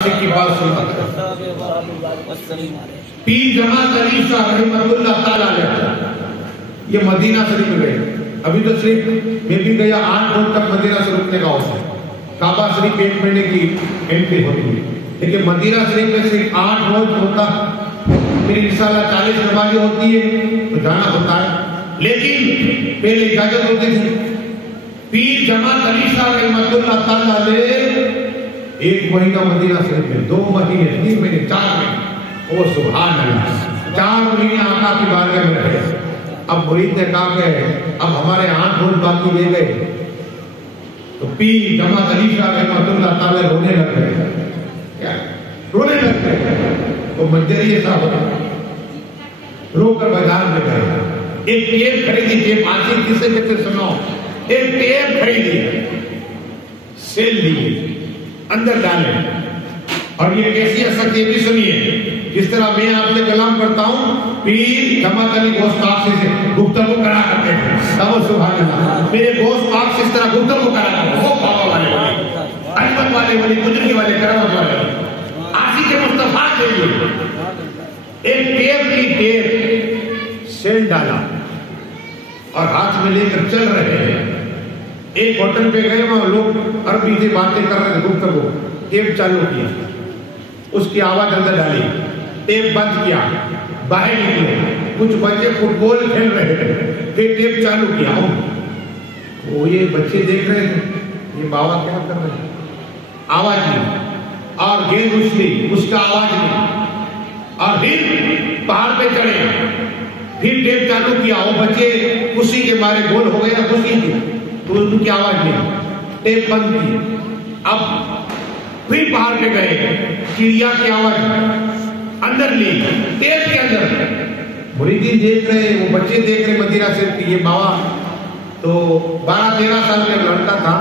کی بات سنا پیر جماعت علی شاہ رحمۃ اللہ تعالیٰ علیہ یہ مدینہ شریف میں گئے. ابھی تو صرف میں بھی گیا 8 روز تک مدینہ سے رکنے کا ہوتا ہے. کعبہ شریف 1 مہینے کی انٹری ہوتی ہے لیکن مدینہ شریف میں صرف 8 روز ہوتا. پھر انشاءاللہ 40 نمازیں ہوتی ہے تو جانا ہوتا ہے لیکن پہلے اجازت ہوتی تھی. پیر جماعت علی شاہ رحمۃ اللہ تعالیٰ علیہ 1 مہینہ مدینہ شریف میں 2 مہینے 3 مہینے 4 مہینے وہ سبحان اللہ 4 مہینے آقا کی بارگاہ میں رہے. اب مرید نے کہا کہ اب ہمارے 8 روز باقی رہ گئے تو پیر جماعت علی شاہ رحمۃ اللہ تعالیٰ رونے لگ گئے. کیا رونے لگ گئے تو منظر یہ صاحب رو کر بازار میں گئے. ایک ٹیپ خریدی. ٹیپ آتی کسے کہتے سنو. ایک ٹیپ خریدی سیل لی اندر ڈالے اور یہ کیسی اثر یہ بھی سنیے. جس طرح میں آپ سے کلام کرتا ہوں پیر جماعت علی گوشت پاک سے گفتگو کرا کرتے تھے. سبحان اللہ میرے گوشت پاک سے اس طرح گفتگو کرا کرتے وہ پاوا والے احمد والے ولی گجری والے کرامت والے عاشق مصطفیٰ کے لیے ایک ٹیپ کی ٹیپ سیل ڈالا اور ہاتھ میں لے کر چل رہے ہیں. ایک ہوٹل پہ گئے وہاں لوگ عربی سے باتیں کر رہے تھے. گفتگو ٹیپ چالو کیا اس کی آواز اندر ڈالی ٹیپ بند کیا باہر نکلے. کچھ بچے فٹ بال کھیل رہے تھے پھر ٹیپ چالو کیا. وہ یہ بچے دیکھ رہے تھے یہ بابا کیا کر رہے ہیں. آواز نہیں اور گیند اچھلی اس کا آواز نہیں اور پھر پہاڑ پہ چڑھے پھر ٹیپ چالو کیا. وہ بچے خوشی کے مارے گول ہو گیا خوشی تھی تو ان کی آواز نہیں ٹیپ بند کی. اب پھر باہر پہ گئے چڑیا کی آواز اندر لی ٹیپ کے اندر. مریدین دیکھ رہے وہ بچے دیکھ رہے مدینہ سے یہ بابا تو 12-13 سال کا لڑکا تھا.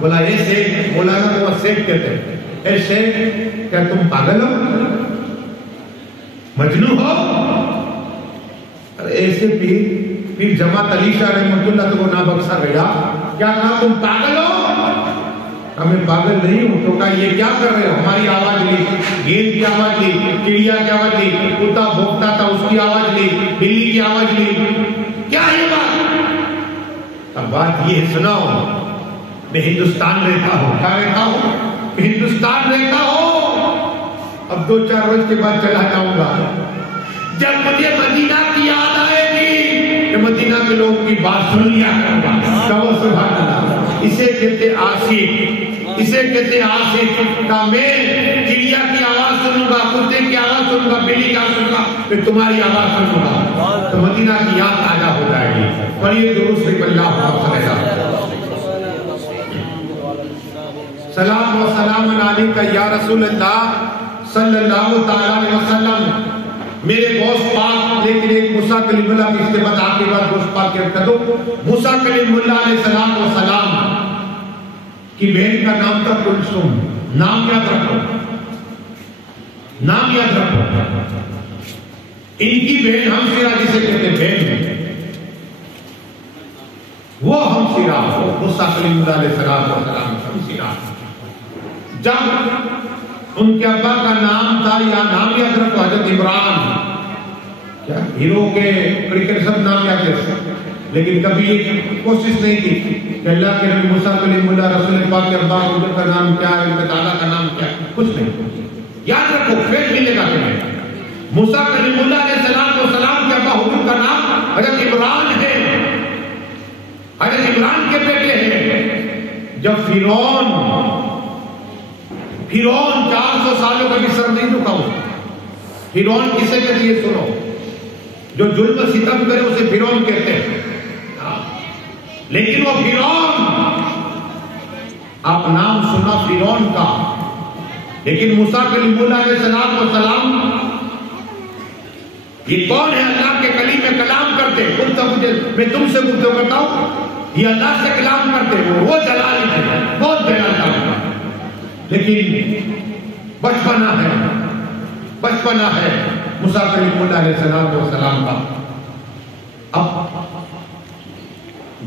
بولا اے شیخ مولانا کو شیخ کہتے ہیں. اے شیخ کیا تم پاگل ہو مجنون ہو. ایسے پیر جماعت علی شاہ رحمۃ اللہ تو وہ نہ بخشا گیا. کیا کہا تم پاگل ہو. ہمیں پاگل نہیں ہوں. تو کہا یہ کیا کر رہے ہو. ہماری آواز لی گیند کی آواز لی چڑیا کی آواز لی کتا بھوکتا تھا اس کی آواز لی بلی کی آواز لی. کیا یہ بات. اب بات یہ سناؤ میں ہندوستان رہتا ہوں. کیا رہتا ہوں ہندوستان رہتا ہوں. اب 2-4 روز کے بعد چلا جاؤں گا. جب مجھے مدینہ کی یاد آئے گی کہ مدینہ کے لوگ کی بات سن لیا کروں گا. سبحان اللہ. اسے کہتے عاشق. اسے کہتے عاشق کا میں چڑیا کی آواز سنوں گا کتے کی آواز سنوں گا بلی کی آواز سنوں گا میں تمہاری آواز سنوں گا تو مدینہ کی یاد تازہ ہو جائے گی. پڑھیے درود شریف اللہ سلام و سلام علیکہ یا رسول اللہ صلی اللہ تعالی علیہ وسلم. میرے گوشت پاک لیکن ایک موسیٰ کلیم اللہ کی اس کے بعد آپ کے بعد گوشت پاک کے کر دو. موسیٰ کلیم اللہ علیہ السلام کی بہن کا نام تھا کلثوم. نام یاد رکھو نام یاد رکھو. ان کی بہن ہمشیرہ جسے کہتے ہیں بہن وہ ہمشیرہ موسیٰ کلیم اللہ علیہ السلام ہمشیرہ. جب ان کے ابا کا نام تھا یا نام یاد رکھو حضرت عمران. کیا ہیرو کے کرکٹ سب نام یاد رکھو لیکن کبھی یہ کوشش نہیں کی کہ اللہ کے نبی موسیٰ کلیم اللہ رسول پاک کے ابا حضور کا نام کیا ہے ان کے دادا کا نام کیا ہے کچھ نہیں. یاد رکھو پھر ملے گا تمہیں. موسیٰ کلیم اللہ علیہ السلام کے ابا حضور کا نام حضرت عمران ہے. حضرت عمران کے بیٹے ہیں. جب فرعون 400 سالوں کا بھی سر نہیں دکھا اس کا. فرعون کسے کہتے ہیں سنو. جو ظلم و ستم کرے اسے فرعون کہتے ہیں. لیکن وہ فرعون آپ نام سنا فرعون کا لیکن موسیٰ کلیم اللہ علیہ السلام یہ کون ہے اللہ کے کلیم میں کلام کرتے. میں تم سے گفتگو کرتا ہوں یہ اللہ سے کلام کرتے وہ جلال ہے بہت جلال کا لیکن بچپنا ہے موسیٰ کلیم اللہ علیہ السلام کا. اب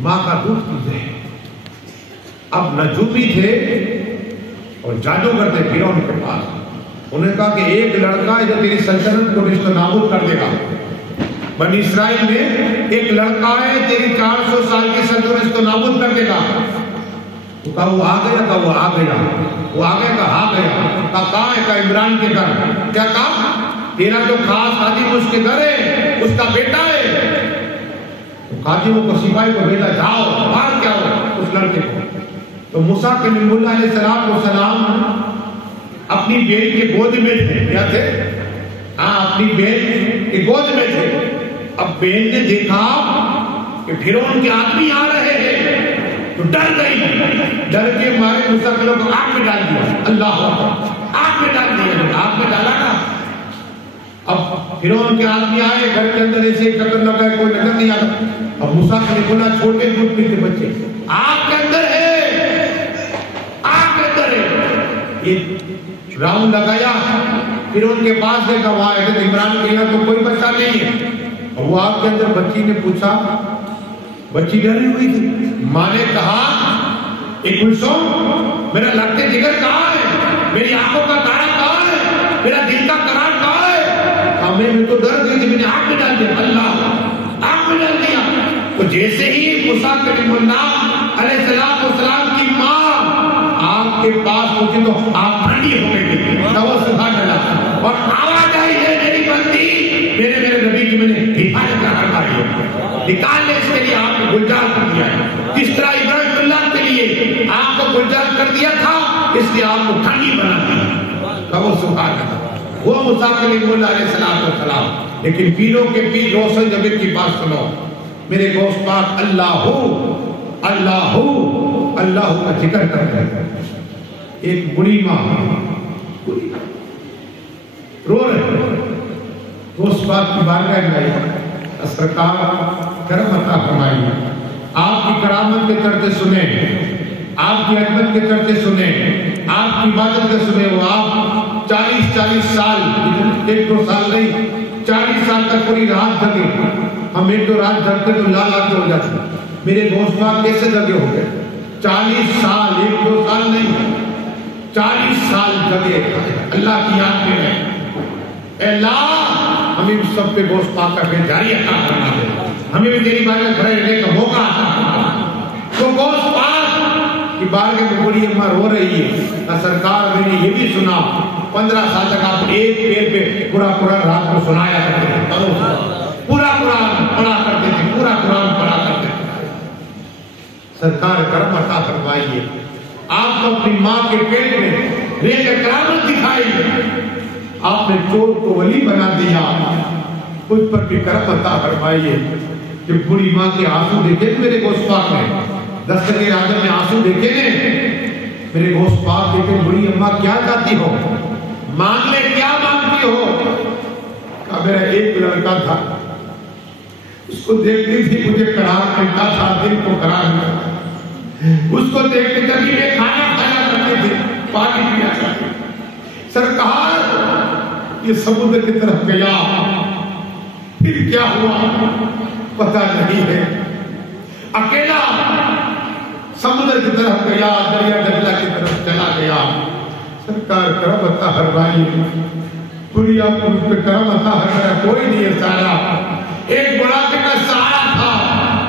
ماں کا دودھ پیتے اب نجومی تھے اور جادوگر تھے فرعون کے پاس. انہوں نے کہا کہ ایک لڑکا ہے جو تیری سلطنت کو نیست و نابود کر دے گا. بنی اسرائیل میں ایک لڑکا ہے تیری 400 سال کی سلطنت نیست و نابود کر دے گا. تو کہا وہ آ گیا, کہا وہ آ گیا, وہ آ گیا, کہا آ گیا. کہا کہاں ہے, کہا عمران کے گھر. کیا کہا, تیرا جو خاص خادم اس کے گھر ہے, اس کا بیٹا ہے. تو خادموں کو سپاہی کو بھیجا, جاؤ مار کے آؤ اس لڑکے کو. تو موسیٰ کلیم اللہ علیہ السلام اپنی بیٹی کے گود میں تھے. کیا تھے؟ ہاں, اپنی بہن کے گود میں تھے. اب بہن نے دیکھا کہ فرعون کے آدمی آ رہے ہیں تو ڈر گئی. ڈر کے مارے موسیٰ کلیم کو آگ میں ڈال دیا. اللہ آگ میں ڈال دیا. آگ میں ڈالا نا. اب فرعون کے آدمی آئے, گھر کے اندر ایسے قدر لگا, کوئی نظر نہیں آتا. اب موسیٰ کلیم اللہ چھوڑ کے دودھ پیتے بچے. آگ کے اندر ہے, آگ کے اندر ہے. یہ راؤنڈ لگایا, پھر ان کے پاس دیکھا وہاں ہے عمران کے یہاں تو کوئی بچہ نہیں ہے. اور وہ آگ کے اندر بچی نے پوچھا, بچی ڈری ہوئی تھی. ماں نے کہا ایک منٹ, میرا لگتے جگر کہاں ہے, میری آنکھوں کا تارا کہاں ہے, میرا دل کا قرار کہاں ہے. میں تو ڈر گئی تھی, میں نے آگ میں ڈال دیا. اللہ آگ میں ڈال دیا. تو جیسے ہی موسیٰ کلیم اللہ علیہ السلام کی ماں آگ کے پاس پہنچی تو آگ ٹھنڈی ہو گئی. سبحان اللہ. اور آواز آئی ہے, میری بندی, میرے نبی کی میں نے حفاظت کروائی ہے, نکالنے اس کے لیے آپ کو گلزار کر دیا ہے. جس طرح ابراہیم اللہ کے لیے آپ کو گلزار کر دیا تھا, اس لیے آپ کو ٹھنڈی بنا دیا. سبحان اللہ. وہ موسیٰ کلیم اللہ علیہ السلام. لیکن پیروں کے پیر روشن جبیر کی بات سنو. میرے گوشت پاک اللہ اللہ اللہ کا ذکر کرتے ہیں. ایک بڑی ماں رو رہے, گوشت پاک کی بارگاہ میں آئی, سرکار کرم عطا فرمائیے. آپ کی کرامت کے چرچے سنیں, آپ کی عظمت کے چرچے سنیں, آپ کی عبادت کے سنیں. وہ آپ 40 سال, 1-2 سال نہیں, 40 سال تک پوری رات جگے. ہم ایک دو رات جگتے تو لال آتے ہو جاتے. میرے گوشت پاک کیسے جگے ہو گئے؟ 40 سال, 1-2 سال نہیں, 40 سال جگے اللہ کی یاد میں رہے. اے اللہ ہمیں بھی سب پہ گوشت پاک کا پھر جاری عطا کرنا دے, ہمیں بھی تیری بارگاہ کھڑے رہنے کا موقع عطا کرنا دے. تو گوشت پاک کی بارگاہ میں بڑی اماں رو رہی ہے. سرکار میں نے یہ بھی سنا 15 سال تک آپ ایک پیر پہ پورا قرآن رات کو سنایا کرتے تھے, پورا قرآن پڑھا کرتے تھے, پورا قرآن پڑھا کرتے تھے. سرکار کرم عطا فرمائیے. آپ کو اپنی ماں کے پیٹ میں رہ کر کرامت دکھائی. آپ نے چور کو ولی بنا دیا, اس پر بھی کرم عطا فرمائیے. کہ بڑی ماں کے آنسو دیکھے میرے گوشت پاک میں, دستگیر اعظم نے آنسو دیکھے نے, میرے گوشت پاک دیکھے. بڑی اماں کیا چاہتی ہو, مانگ لے, کیا مانگتی ہو؟ کہا میرا ایک لڑکا تھا, اس کو دیکھتی تھی مجھے قرار ملتا تھا, دل کو قرار ملتا. اس کو دیکھتے تبھی میں کھانا کھایا کرتے تھے, پانی پیا کرتے. سرکار یہ سمندر کی طرف گیا, پھر کیا ہوا پتہ نہیں ہے. اکیلا سمندر کی طرف گیا, دریا دجلہ کی طرف چلا گیا. سرکار کرم عطا فرمائیے. پوری آپ کو اس پہ کرم عطا فرمایا. کوئی نہیں ہے سارا, ایک بڑا کا سارا تھا,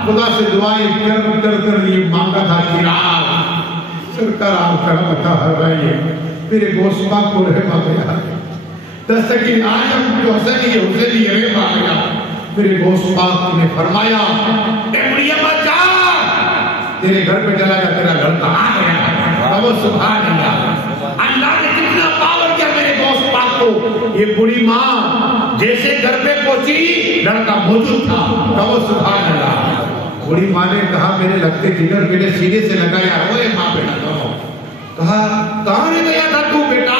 خدا سے دعائیں کر یہ مانگا تھا چراغ. سرکار آپ کرم عطا فرمائیے. میرے گوشت پاک کو رحم آ گیا. دستگیر اعظم جو حسینی رحم آ گیا. میرے گوشت پاک نے فرمایا اے مریم بچا, تیرے گھر پہ چلا گیا, تیرا گھر کہاں گیا. سبحان اللہ. اللہ نے کتنا پاور کیا میرے گوشت پاک کو. یہ بڑی ماں جیسے گھر پہ پہنچی, لڑکا موجود تھا. سبحان اللہ. بڑی ماں نے کہا میرے لگتے جگر بیٹے سینے سے لگایا. اوے ماں بیٹا کہو. کہا کہاں لے گیا تھا تو بیٹا؟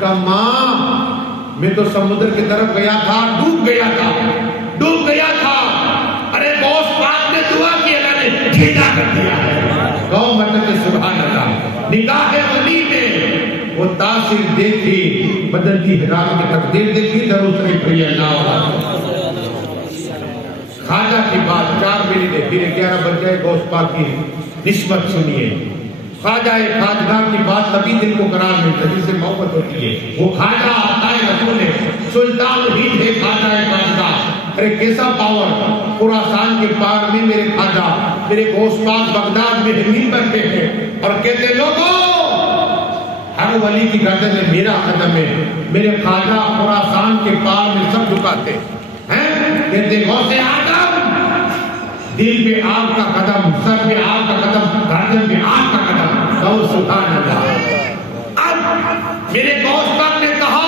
کہا ماں میں تو سمندر کی طرف گیا تھا, ڈوب گیا تھا. ارے گوشت پاک نے دعا کی, اللہ نے ٹھیکا کر دیا ہے. گاؤں مطلب سبحان اللہ. نگاہ ولی میں وہ تاثیر دیکھی, بدلتی حرام کی تقدیر دیکھی, ضرور سے پڑھی اللہ. خواجہ کی بات 4 مہینے پھر 11 بج گئے. گوشت پاک کی نسبت سنیے. خواجہ خواجگاہ کی بات تبھی دل کو قرار ملتا ہے جس سے محبت ہوتی ہے. وہ خواجہ آتا ہے رسول ہے سلطان ہی تھے خواجہ خواجگاہ. ارے کیسا پاور. خراسان کے پار میں میرے خواجہ میرے غوث پاک بغداد میں حمیم کرتے ہیں اور کہتے لوگوں ہر ولی کی گردن میں میرا قدم ہے. میرے خواجہ خراسان کے پار میں سب جھکاتے ہیں. کہتے غوث آدم دل پہ آپ کا قدم, سر پہ آپ کا قدم, گردن پہ آپ کا قدم. سبحان اللہ. اب میرے غوث پاک نے کہا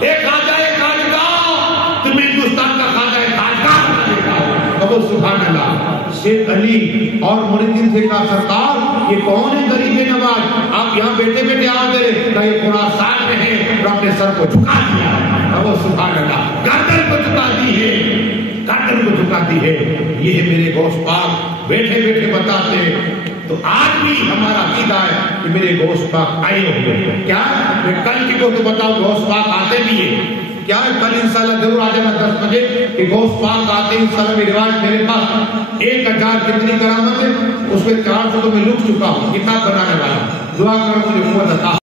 اے خواجہ خواجگاہ تم ہندوستان کا خواجہ خواجگاہ بنا دیتا ہو. سبحان اللہ. شیخ علی اور مریدین سے کہا سرکار یہ کون ہے غریب نواز, آپ یہاں بیٹھے بیٹھے آ گئے کہ یہ خراسان میں ہے اور اپنے سر کو جھکا دیا. سبحان اللہ. گردن کو جھکا دی ہے, گردن کو جھکا دی ہے. یہ میرے غوث پاک بیٹھے بیٹھے بتاتے. تو آج بھی ہمارا عقیدہ ہے کہ میرے غوث پاک آئے ہوئے. کیا میں کل کی کو تو بتاؤ غوث پاک آتے بھی ہیں کیا ہے. کل انشاءاللہ ضرور آ جانا 10 بجے کہ غوث پاک آتے ہیں. انشاءاللہ میری روایت میرے پاس 1000 کتنی کرامت ہے اس میں 400 تو میں لکھ چکا ہوں کتاب بنانے والا. دعا کرو مجھے قوت عطا